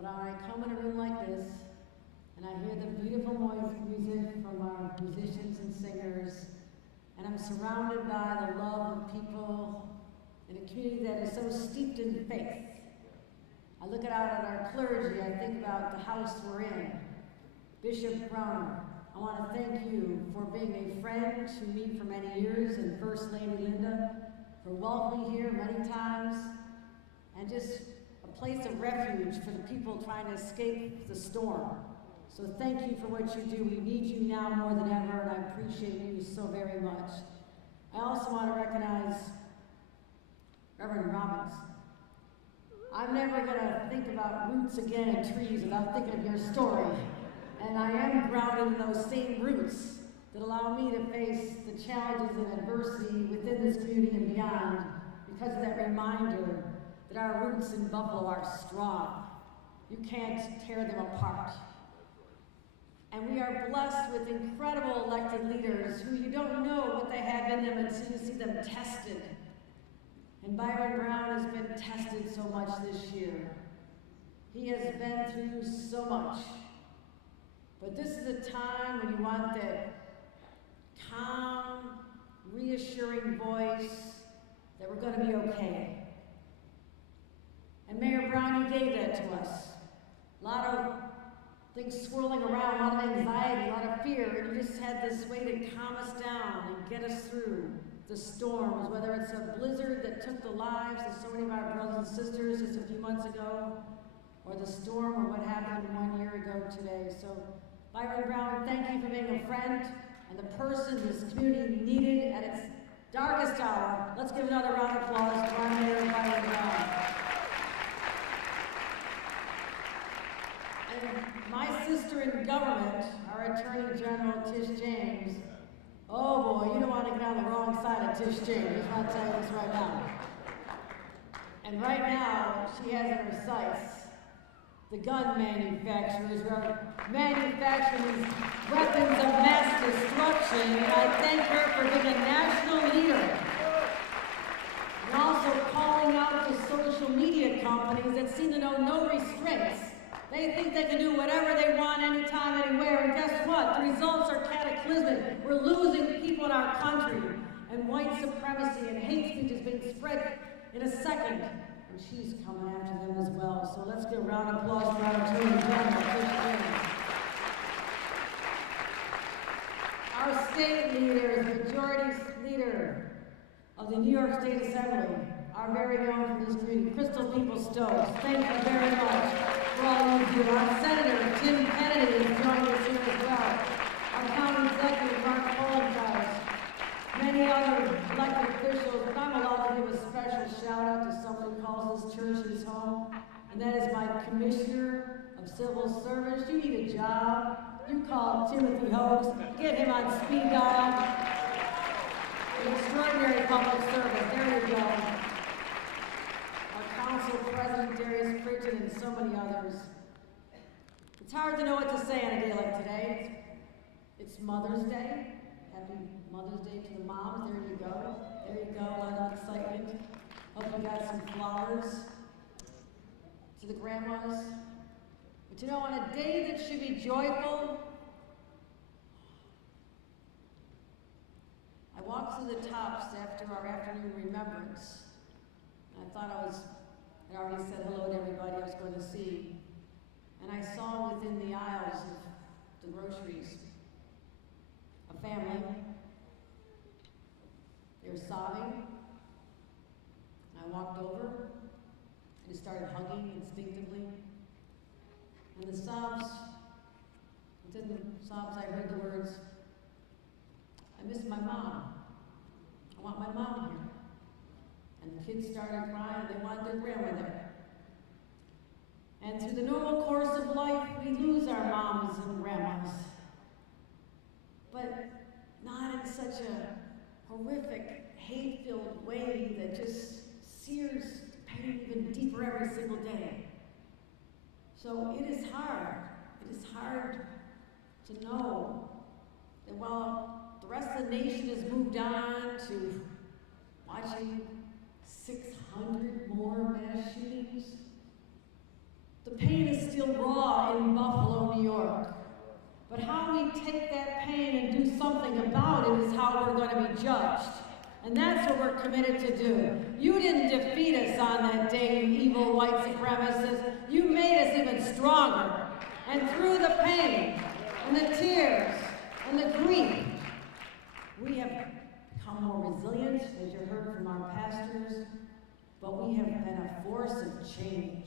But I come in a room like this, and I hear the beautiful music from our musicians and singers, and I'm surrounded by the love of people in a community that is so steeped in faith. I look out at our clergy, I think about the house we're in. Bishop Browner, I want to thank you for being a friend to me for many years, and First Lady Linda for welcoming here many times, and just a place of refuge for the people trying to escape the storm. So thank you for what you do. We need you now more than ever, and I appreciate you so very much. I also want to recognize Reverend Robbins. I'm never going to think about roots again in trees without thinking of your story. And I am grounded in those same roots that allow me to face the challenges and adversity within this community and beyond because of that reminder that our roots in Buffalo are strong. You can't tear them apart. And we are blessed with incredible elected leaders who you don't know what they have in them until you see them tested. And Byron Brown has been tested so much this year. He has been through so much. But this is a time when you want that calm, reassuring voice that we're going to be okay. And Mayor Brown, you gave that to us. A lot of things swirling around, a lot of anxiety, a lot of fear, and you just had this way to calm us down and get us through the storms, whether it's a blizzard that took the lives of so many of our brothers and sisters just a few months ago, or the storm or what happened 1 year ago today. So Byron Brown, thank you for being a friend and the person this community needed at its darkest hour. Let's give another round of applause to our Mayor, Byron Brown. And my sister in government, our Attorney General, Tish James, oh boy, you don't want to get on the wrong side of Tish James. I just want to tell you this right now. And right now, she has in her sights the gun manufacturers who are manufacturing these weapons of mass destruction. And I thank her for being a national leader. And also calling out to social media companies that seem to know no restraints. They think they can do whatever they want, anytime, anywhere, and guess what? The results are cataclysmic. We're losing people in our country, and white supremacy and hate speech is being spread in a second, and she's coming after them as well. So let's give a round of applause for our Attorney General, Tish James. Our state leader, the majority leader of the New York State Assembly, our very own from this community, Crystal Peoples-Stokes. Thank you very much for all you do. Our Senator, Tim Kennedy, is joining us here as well. Our County Executive, Mark Hollenfeld, many other elected officials, and I'm allowed to give a special shout out to someone who calls this church his home, and that is my Commissioner of Civil Service. You need a job, you call Timothy Hoax, get him on speed dial. An extraordinary public service, there you go. Council President Darius Pridgeon and so many others. It's hard to know what to say on a day like today. It's Mother's Day. Happy Mother's Day to the moms. There you go. There you go. A lot of excitement. Hope you got some flowers to the grandmas. But you know, on a day that should be joyful, I walked through the tops after our afternoon remembrance. I thought I already said hello to everybody I was going to see. And I saw within the aisles of the groceries a family. They were sobbing. I walked over and started hugging instinctively. And the sobs, within the sobs I heard the words, I miss my mom. I want my mom here. And the kids started crying, they wanted their grandmother. And through the normal course of life, we lose our moms and grandmas. But not in such a horrific, hate-filled way that just sears pain even deeper every single day. So it is hard. It is hard to know that while the rest of the nation has moved on to watching 600 more mass shootings, the pain is still still raw in Buffalo, New York. But how we take that pain and do something about it is how we're going to be judged. And that's what we're committed to do. You didn't defeat us on that day, you evil white supremacists. You made us even stronger. And through the pain and the tears and the grief, we have become more resilient, as you heard from our pastors, but we have been a force of change.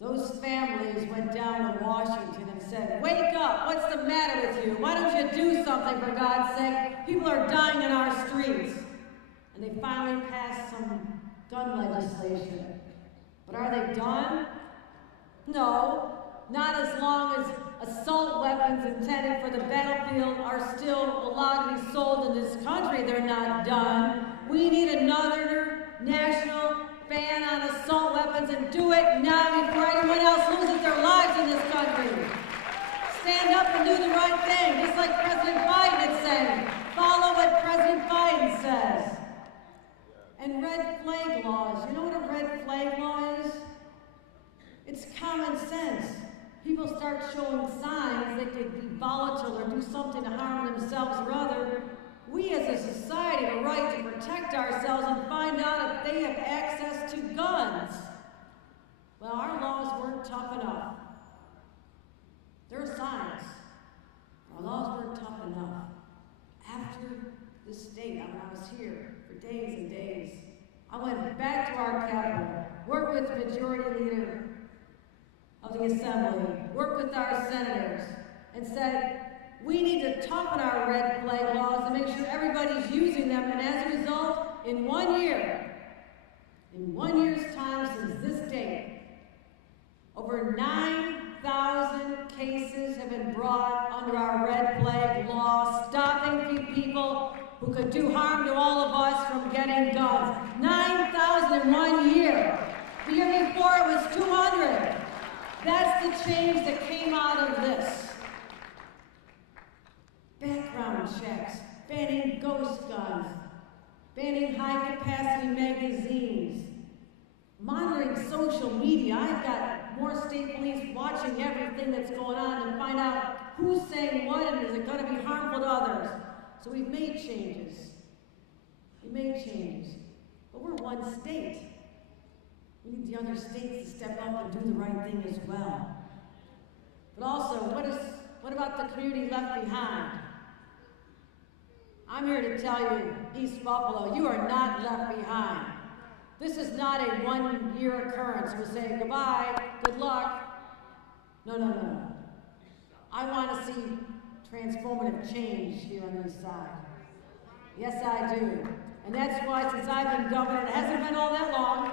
Those families went down to Washington and said, "Wake up, what's the matter with you? Why don't you do something, for God's sake? People are dying in our streets." And they finally passed some gun legislation. But are they done? No, not as long as assault weapons intended for the battlefield are still allowed to be sold in this country. They're not done. We need another national ban on assault weapons, and do it now before anyone else loses their lives in this country. Stand up and do the right thing, just like President Biden is saying. Follow what President Biden says. And red flag laws. You know what a red flag law is? It's common sense. People start showing signs that could be volatile or do something to harm themselves or other. We as a society have a right to protect ourselves and find out if they have access to guns. Well, our laws weren't tough enough. There are signs. Our laws weren't tough enough. After this state, when I was here for days and days, I went back to our Capitol, worked with the majority leader of the Assembly, worked with our senators, and said, we need to toughen our red flag laws to make sure everybody's using them, and as a result, in 1 year, in 1 year's time since this date, over 9,000 cases have been brought under our red flag law, stopping people who could do harm to all of us from getting guns. 9,000 in 1 year. The year before it was 200. That's the change that came out of this. Background checks, banning ghost guns, banning high-capacity magazines, monitoring social media. I've got more state police watching everything that's going on to find out who's saying what and is it going to be harmful to others. So we've made changes. But we're one state. We need the other states to step up and do the right thing as well. But also, what about the community left behind? I'm here to tell you, East Buffalo, you are not left behind. This is not a one-year occurrence. We're saying goodbye, good luck. No. I want to see transformative change here on the east side. Yes, I do. And that's why, since I've been governor, it hasn't been all that long,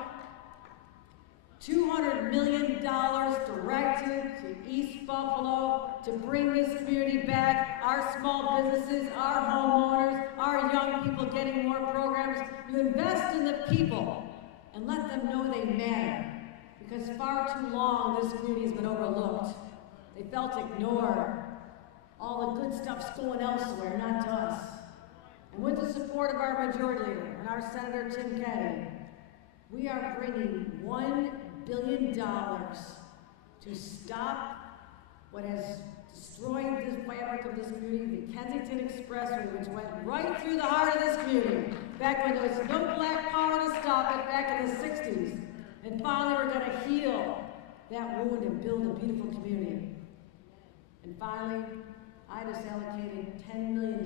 $200 million directed to East Buffalo to bring this community back, our small businesses, our homeowners, our young people getting more programs. You invest in the people and let them know they matter. Because far too long, this community has been overlooked. They felt ignored. All the good stuff's going elsewhere, not to us. And with the support of our majority leader and our Senator Tim Kennedy, we are bringing $1 billion to stop what has destroyed the fabric of this community, the Kensington Expressway, which went right through the heart of this community, back when there was no black power to stop it, back in the 60s. And finally, we're going to heal that wound and build a beautiful community. And finally, I just allocated $10 million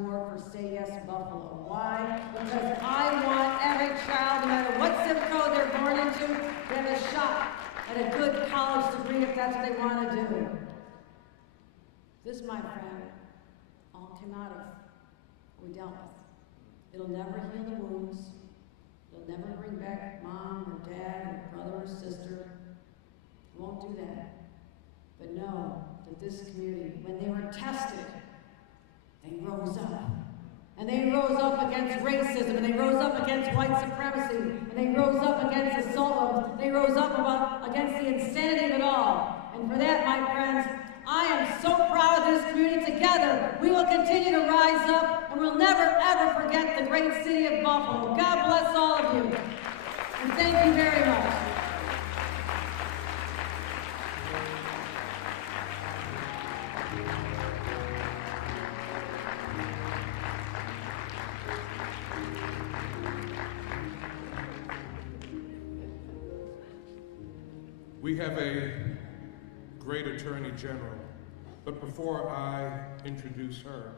more for Say Yes Buffalo. Why? Because I want every child, no matter what zip code they're born into, to have a shot at a good college degree if that's what they want to do. This, my friend, all came out of what we dealt with. It'll never heal the wounds. It'll never bring back mom or dad or brother or sister. It won't do that. But know that this community, when they were tested, they rose up. And they rose up against racism, and they rose up against white supremacy, and they rose up against assault, they rose up against the insanity of it all. And for that, my friends, I am so proud of this community. Together, we will continue to rise up, and we'll never, ever forget the great city of Buffalo. God bless all of you. And thank you very much. We have a great Attorney General, but before I introduce her,